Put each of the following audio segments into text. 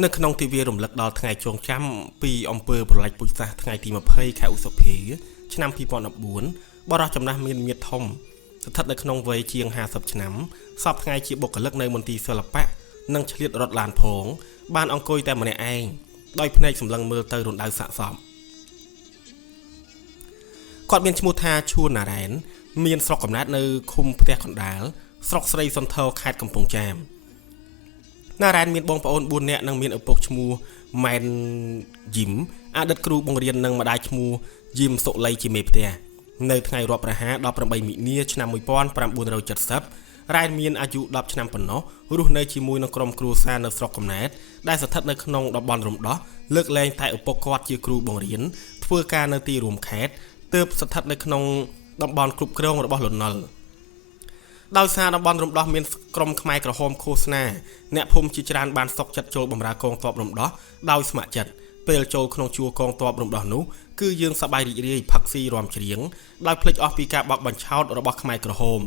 នៅក្នុងទិវារំលឹកដល់ថ្ងៃចងចាំពីអង្គើប្រឡាយពុជសាសថ្ងៃទី20ខែឧសភាឆ្នាំ2014បរិះចំណាស់មានមាឌធំស្ថិតនៅក្នុងវ័យជាង50ឆ្នាំសពថ្ងៃជាបុគ្គលិកនៅមន្ទីរសិល្បៈនិងឆ្លៀតរត់ឡានផងបានអង្គុយតែម្នាក់ឯងដោយភ្នែកសម្លឹងមើលទៅរណ្ដៅសាកសពគាត់មានឈ្មោះថាឈួនណារ៉ែនមានស្រុកកំណើតនៅឃុំផ្ទះកណ្ដាលស្រុកស្រីសន្ធរខេត្តកំពង់ចាមណារ៉ែនមានបងប្អូន4នាក់និងមានឪពុកឈ្មោះម៉ែនយីមអតីតគ្រូបង្រៀននិងម្ដាយឈ្មោះយីមសុលីជាមេផ្ទះនៅថ្ងៃរាប់ប្រហារ18មិនិនាឆ្នាំ1970រ៉ែនមានអាយុ10ឆ្នាំប៉ុណ្ណោះរស់នៅជាមួយនឹងក្រុមគ្រួសារនៅស្រុកកំណើតដែលស្ថិតនៅក្នុងតំបន់រំដោះលើកលែងតែឪពុកគាត់ជាគ្រូបង្រៀនធ្វើការនៅទីរួមខេត្តទើបស្ថិតនៅក្នុងតំបន់គ្រប់គ្រងរបស់លន់នល់ដោយសារតំបន់រំដោះមានក្រុមខ្មែរក្រហមឃោសនាអ្នកភូមិជាច្រើនបានសុកចិត្តចូលបម្រើកងទ័ពរំដោះដោយស្ម័គ្រចិត្តពេលចូលក្នុងជួរកងទ័ពរំដោះនោះគឺយើងសប្បាយរីករាយផឹកស៊ីរំច្រៀងដោយភ្លេចអស់ពីការបោកបញ្ឆោតរបស់ខ្មែរក្រហម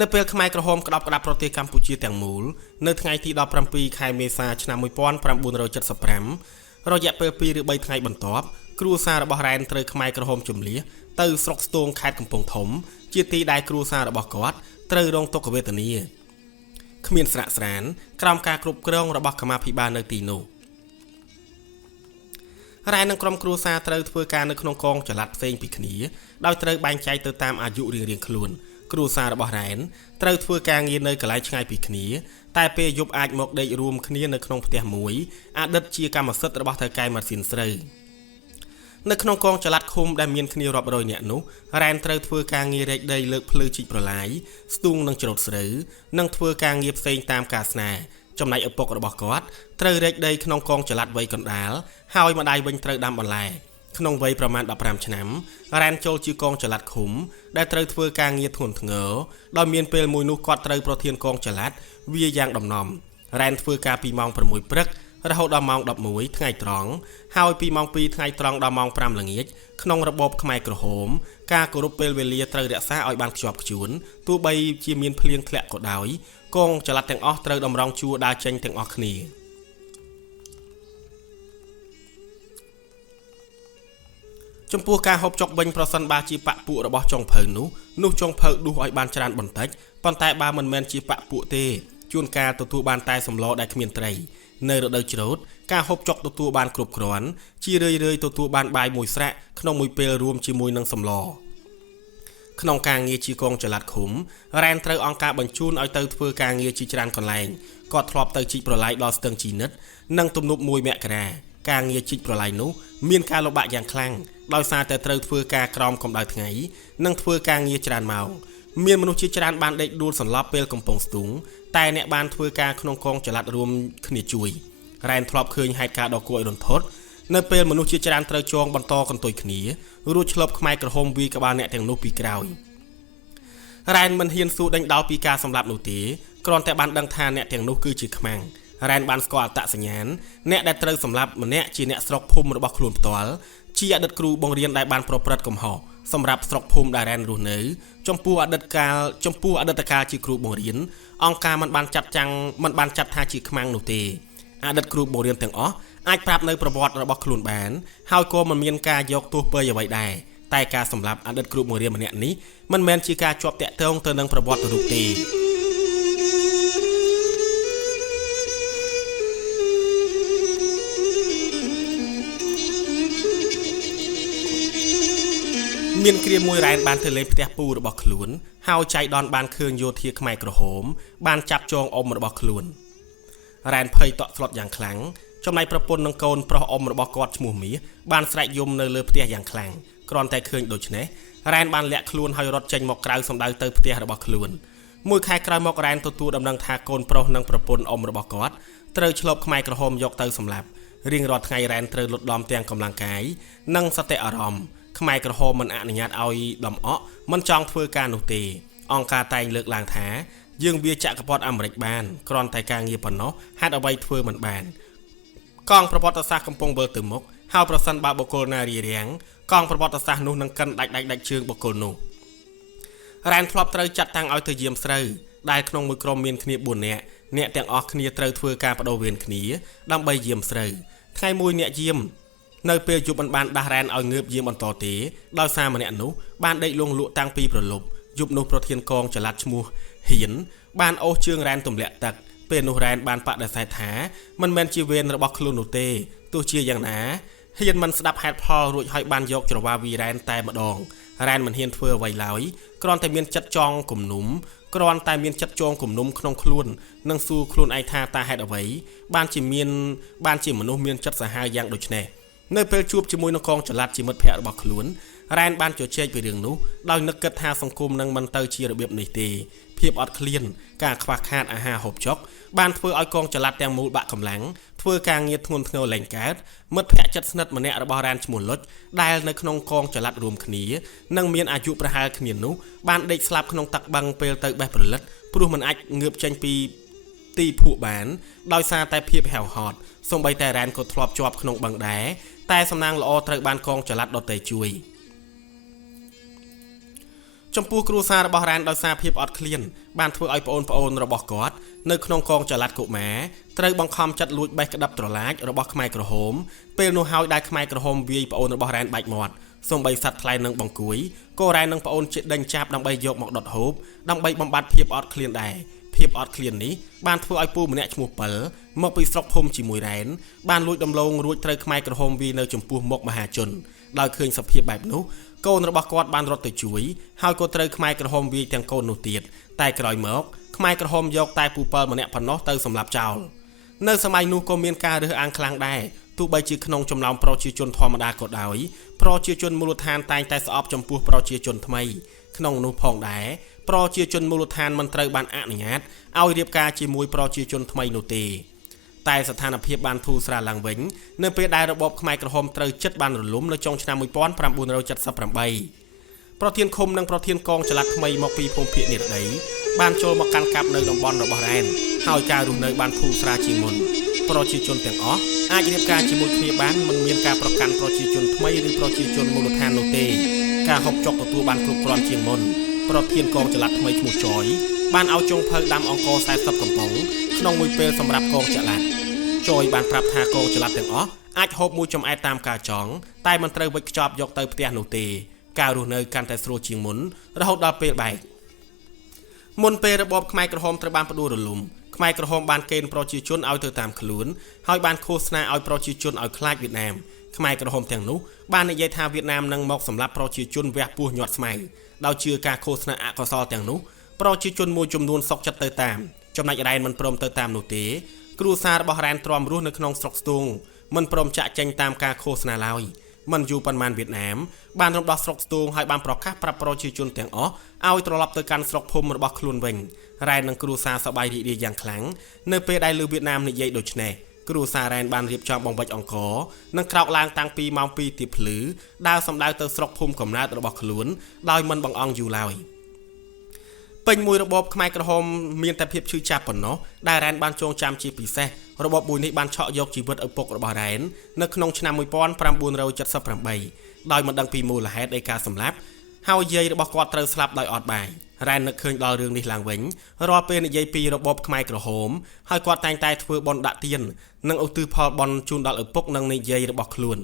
នៅពេលខ្មែរក្រហមក្តាប់ក្តាប់ប្រទេសកម្ពុជាទាំងមូលនៅថ្ងៃទី17ខែមេសាឆ្នាំ1975រយៈពេល2ឬ3ថ្ងៃបន្ទាប់គ្រួសាររបស់រ៉ែនត្រូវខ្មែរក្រហមជំលះទៅស្រុកស្ទូងខេត្តកំពង់ធំជាទីដែលគ្រួសាររបស់គាត់ត្រូវរងទុក្ខវេទនាគ្មានស្រាកស្រានក្រោមការគ្រប់គ្រងរបស់កម្មាភិបាលនៅទីនោះរ៉ែននិងក្រុមគ្រួសារត្រូវធ្វើការនៅក្នុងកងចល័តផ្សេងពីគ្នាដោយត្រូវបែងចែកទៅតាមអាយុរៀងៗខ្លួនគ្រួសាររបស់រ៉ែនត្រូវធ្វើការងារនៅកន្លែងឆ្ងាយពីគ្នាតែពេលយប់អាចមកដេករួមគ្នានៅក្នុងផ្ទះមួយអតីតជាកម្មសិទ្ធិរបស់ថៅកែម៉ាស៊ីនស្រូវនៅក្នុងកងចល័តឃុំដែលមានគ្នារាប់រយនាក់នោះរ៉ែនត្រូវធ្វើការងាររែកដីលើកភ្លឺជីកប្រឡាយស្ទូងនិងច្រូតស្រូវនិងធ្វើការងារផ្សេងតាមការស្នេហ៍ចំណែកឪពុករបស់គាត់ត្រូវរែកដីក្នុងកងចល័តវ័យកណ្ដាលហើយម្ដាយវិញត្រូវដាំបន្លែក្នុងវ័យប្រមាណ15ឆ្នាំរ៉ែនចូលជាកងចល័តឃុំដែលត្រូវធ្វើការងារធ្ងន់ធ្ងរដោយមានពេលមួយនោះគាត់ត្រូវប្រធានកងចល័តវាយ៉ាងដំណំរ៉ែនធ្វើការពីម៉ោង6ព្រឹករហូតដល់ម៉ោង11ថ្ងៃត្រង់ហើយពីម៉ោង2ថ្ងៃត្រង់ដល់ម៉ោង5ល្ងាចក្នុងរបបខ្មែរក្រហមការគោរពពេលវេលាត្រូវរក្សាឲ្យបានខ្ជាប់ខ្ជួនទោះបីជាមានភ្លៀងធ្លាក់ក៏ដោយកងចល័តទាំងអស់ត្រូវតម្រង់ជួរដើរចេញទាំងអស់គ្នាចំពោះការហូបចុកវិញប្រសិនបើជាបពពួករបស់ចុងភៅនោះចុងភៅដួសឲ្យបានច្រើនបន្តិចប៉ុន្តែបើមិនមែនជាបពពួកទេជួនកាលទទួលបានតែសម្លដែលគ្មានត្រីនៅរដូវច្រូតការហូបចុកទទួលបានគ្រប់គ្រាន់ជារឿយៗទទួលបានបាយមួយស្រាក់ក្នុងមួយពេលរួមជាមួយនឹងសម្លក្នុងការងារជាកងចល័តឃុំរ៉ែនត្រូវអង្គការបញ្ជូនឲ្យទៅធ្វើការងារជាច្រើនកន្លែងគាត់ធ្លាប់ទៅជីកប្រឡាយដល់ស្ទឹងជីនិតនិងទំនប់1មករាការងារជីកប្រឡាយនោះមានការលំបាកយ៉ាងខ្លាំងដោយសារតែត្រូវធ្វើការក្រោមកម្ដៅថ្ងៃនិងធ្វើការងារច្រើនម៉ោងមានមនុស្សជាច្រើនបានដេកដួលសន្លប់ពេលកំពុងស្ទូងតែអ្នកបានធ្វើការក្នុងកងចល័តរួមគ្នាជួយរ៉ែនធ្លាប់ឃើញហេតុការណ៍ដ៏គួរឲ្យរន្ធត់នៅពេលមនុស្សជាច្រើនត្រូវចងបន្តកន្ទុយគ្នារួចឆ្លប់ខ្មែរក្រហមវាយក្បាលអ្នកទាំងនោះពីក្រោយរ៉ែនមិនហ៊ានសួរដេញដោលពីការសម្លាប់នោះទេគ្រាន់តែបានដឹងថាអ្នកទាំងនោះគឺជាខ្មាំងរ៉ែនបានស្គាល់អត្តសញ្ញាណអ្នកដែលត្រូវសម្លាប់ម្នាក់ជាអ្នកស្រុកភូមិរបស់ខ្លួនផ្ទាល់ជាអតីតគ្រូបង្រៀនដែលបានប្រព្រឹត្តកំហុសសម្រាប់ស្រុកភូមិដែលរ៉ែនរស់នៅចំពោះអតីតកាលជាគ្រូបង្រៀនអង្គការមិនបានចាត់ថាជាខ្មាំងនោះទេអតីតគ្រូបង្រៀនទាំងអស់អាចប្រាប់នៅប្រវត្តិរបស់ខ្លួនបានហើយក៏មិនមានការយកទោសពើអ្វីដែរតែការសម្លាប់អតីតគ្រូបង្រៀនម្នាក់នេះមិនមែនជាការជាប់តាក់ទងទៅនឹងប្រវត្តិរូបទេមានគ្រាមួយរ៉ែនបានទៅលេងផ្ទះពូរបស់ខ្លួនហើយចៃដន្យបានឃើញយោធាខ្មែរក្រហមបានចាប់ចងអ៊ំរបស់ខ្លួនរ៉ែនភ័យតក់ស្លុតយ៉ាងខ្លាំងចំណែកប្រពន្ធនិងកូនប្រុសអ៊ំរបស់គាត់ឈ្មោះមាសបានស្រែកយំនៅលើផ្ទះយ៉ាងខ្លាំងគ្រាន់តែឃើញដូច្នេះរ៉ែនបានលាក់ខ្លួនហើយរត់ចេញមកក្រៅសម្ដៅទៅផ្ទះរបស់ខ្លួនមួយខែក្រោយមករ៉ែនទទួលដំណឹងថាកូនប្រុសនិងប្រពន្ធអ៊ំរបស់គាត់ត្រូវឆ្លប់ខ្មែរក្រហមយកទៅសម្លាប់រៀងរាល់ថ្ងៃរ៉ែនត្រូវលុតដំទាំងកម្លាំងកាយនិងសតិអារម្មណ៍ខ្មែរក្រហមមិនអនុញ្ញាតឲ្យដំអក់មិនចង់ធ្វើការនោះទេអង្គការតែងលើកឡើងថាយើងវាចក្រពត្តិអាមេរិកបានគ្រាន់តែការងារប៉ុណ្ណោះហេតុអ្វីធ្វើមិនបានកងប្រវត្តិសាស្ត្រកំពុងវិលទៅមុខហើយប្រសិនបើបុគ្គលណារារាំងកងប្រវត្តិសាស្ត្រនោះនឹងកិនដាច់ជើងបុគ្គលនោះរ៉ែនធ្លាប់ត្រូវចាត់តាំងឲ្យទៅយាមស្រូវដែលក្នុងមួយក្រុមមានគ្នា4នាក់ អ្នកទាំងអស់គ្នាត្រូវធ្វើការបដូរវេនគ្នាដើម្បីយាមស្រូវថ្ងៃមួយអ្នកយាមនៅពេលយប់មិនបានដាស់រ៉ែនឲ្យងើបយាមបន្តទេដោយសារម្នាក់នោះបានដេកលងលក់តាំងពីប្រលប់យប់នោះប្រធានកងចល័តឈ្មោះហ៊ានបានអូសជើងរ៉ែនទម្លាក់ទឹកពេលនោះរ៉ែនបានបដិសេធថាមិនមែនជាវេនរបស់ខ្លួននោះទេទោះជាយ៉ាងណាហ៊ានមិនស្ដាប់ហេតុផលរួចហើយបានយកច្រវាវីរ៉ែនតែម្ដងរ៉ែនមិនហ៊ានធ្វើអ្វីឡើយគ្រាន់តែមានចិត្តចងគំនុំក្នុងខ្លួននិងសួរខ្លួនឯងថាតើហេតុអ្វីបានជាមនុស្សមានចិត្តសាហាវយ៉ាងដូចនេះនៅពេលជួបជាមួយនឹងកងចល័តជាមិត្តភក្តិរបស់ខ្លួនរ៉ែនបានជជែកពីរឿងនោះដោយនឹកគិតថាសង្គមនឹងមិនទៅជារបៀបនេះទេភាពអត់ឃ្លានការខ្វះខាតអាហារហូបចុកបានធ្វើឲ្យកងចល័តទាំងមូលបាក់កម្លាំងធ្វើការងារធ្ងន់ធ្ងរលែងកើតមិត្តភក្តិជិតស្និទ្ធម្នាក់របស់រ៉ែនឈ្មោះលុចដែលនៅក្នុងកងចល័តរួមគ្នានិងមានអាយុប្រហែលគ្នានោះបានដេកស្លាប់ក្នុងទឹកបឹងពេលទៅបេះប្រលិតព្រោះមិនអាចងើបចេញពីទីភក់បានដោយសារតែភាពហេវហត់សូម្បីតែរ៉ែនក៏ធ្លាប់ជាប់ក្នុងបឹងដែរតែសំណាងល្អត្រូវបានកងចល័តដតេជួយចំពោះគ្រួសាររបស់រ៉ែនដោយសារភាពអត់ឃ្លានបានធ្វើឲ្យប្អូនរបស់គាត់នៅក្នុងកងចល័តកុមារត្រូវបង្ខំចិត្តលួចបេះក្តាប់ត្រឡាចរបស់ខ្មែរក្រហមពេលនោះហើយដែលខ្មែរក្រហមវាយប្អូនរបស់រ៉ែនបែកមាត់សូម្បីសត្វថ្លៃនឹងបង្គួយក៏រ៉ែននិងប្អូនជិតដេញចាប់ដើម្បីយកមកដុតហូបដើម្បីបំបត្តិភាពអត់ឃ្លានដែរភាពអត់ឃ្លាននេះបានធ្វើឲ្យពូម្នាក់ឈ្មោះពិលមកពីស្រុកភូមិជាមួយរ៉ែនបានលួចដំឡូងរួចត្រូវខ្មែរក្រហមវាយនៅចំពោះមុខមហាជនដោយឃើញសភាពបែបនោះកូនរបស់គាត់បានរត់ទៅជួយហើយក៏ត្រូវខ្មែរក្រហមវាយទាំងកូននោះទៀតតែក្រោយមកខ្មែរក្រហមយកតែពូពិលម្នាក់ប៉ុណ្ណោះទៅសម្លាប់ចោលនៅសម័យនោះក៏មានការរើសអើងខ្លាំងដែរទោះបីជាក្នុងចំណោមប្រជាជនធម្មតាក៏ដោយប្រជាជនមូលដ្ឋានតែងតែស្អប់ចំពោះប្រជាជនថ្មីក្នុងនោះផងដែរប្រជាជនមូលដ្ឋានមិនត្រូវបានអនុញ្ញាតឲ្យរៀបការជាមួយប្រជាជនថ្មីនោះទេតែស្ថានភាពបានធូរស្រាលឡើងវិញនៅពេលដែលរបបខ្មែរក្រហមត្រូវជិតបានរលំនៅចុងឆ្នាំ1978ប្រធានឃុំនិងប្រធានកងចល័តថ្មីមកពីភូមិភាគនិរដីបានចូលមកកាន់កាប់នៅតំបន់របស់រ៉ែនហើយការរស់នៅបានធូរស្រាលជាងមុនប្រជាជនទាំងអស់អាចរៀបការជាមួយគ្នាបានមិនមានការប្រកាន់ប្រជាជនថ្មីឬប្រជាជនមូលដ្ឋាននោះទេការហូបចុកទទួលបានគ្រប់គ្រាន់ជាងមុនប្រធានកងចល័តថ្មីឈ្មោះចយបានឲ្យចុងភៅដាំអង្គរ40កំប៉ុងក្នុងមួយពេលសម្រាប់កងចល័តចយបានប្រាប់ថាកងចល័តទាំងអស់អាចហូបមួយចំអែតតាមការចង់តែមិនត្រូវវិចខ្ចប់យកទៅផ្ទះនោះទេការរស់នៅកាន់តែស្រួលជាងមុនរហូតដល់ពេលបែកមុនពេលរបបខ្មែរក្រហមត្រូវបានផ្ដួលរលំខ្មែរក្រហមបានកេណ្ឌប្រជាជនឲ្យទៅតាមខ្លួនហើយបានឃោសនាឲ្យប្រជាជនឲ្យខ្លាចវៀតណាមខ្មែរក្រហមទាំងនោះបាននិយាយថាវៀតណាមនឹងមកសម្លាប់ប្រជាជនវះពោះញាត់ស្មៅដោយជឿការឃោសនាអកុសលទាំងនោះប្រជាជនមួយចំនួនសុកចិត្តទៅតាមចំណែករ៉ែនមិនព្រមទៅតាមនោះទេគ្រួសាររបស់រ៉ែនទ្រាំរស់នៅក្នុងស្រុកស្ទូងមិនព្រមចាក់ចេញតាមការឃោសនាឡើយមិនយូរប៉ុន្មានវៀតណាមបានរំដោះស្រុកស្ទូងហើយបានប្រកាសប្រាប់ប្រជាជនទាំងអស់ឲ្យត្រឡប់ទៅកាន់ស្រុកភូមិរបស់ខ្លួនវិញរ៉ែននិងគ្រួសារសប្បាយរីករាយយ៉ាងខ្លាំងនៅពេលដែលលើវៀតណាមនិយាយដូច្នេះគ្រួសាររ៉ែនបានរៀបចំបង្វិចអង្គរនិងក្រោកឡើងតាំងពីម៉ោង 2 ទៀបភ្លឺដើរសម្ដៅទៅស្រុកភូមិកំណើតរបស់ខ្លួនដោយមិនបង្អង់យូរឡើយពេញមួយរបបខ្មែរក្រហមមានតែភាពឈឺចាប់ប៉ុណ្ណោះដែលរ៉ែនបានចងចាំជាពិសេសរបបមួយនេះបានឆក់យកជីវិតឪពុករបស់រ៉ែននៅក្នុងឆ្នាំ1978ដោយមិនដឹងពីមូលហេតុនៃការសម្លាប់ហើយយាយរបស់គាត់ត្រូវស្លាប់ដោយអត់បាយរ៉ែននឹកឃើញដល់រឿងនេះឡើងវិញរាល់ពេលនិយាយពីរបបខ្មែរក្រហមហើយគាត់តែងតែធ្វើបន់ដាក់ទៀននិងឧទ្ទិសផលបន់ជូនដល់ឪពុកនិងនាយរបស់ខ្លួន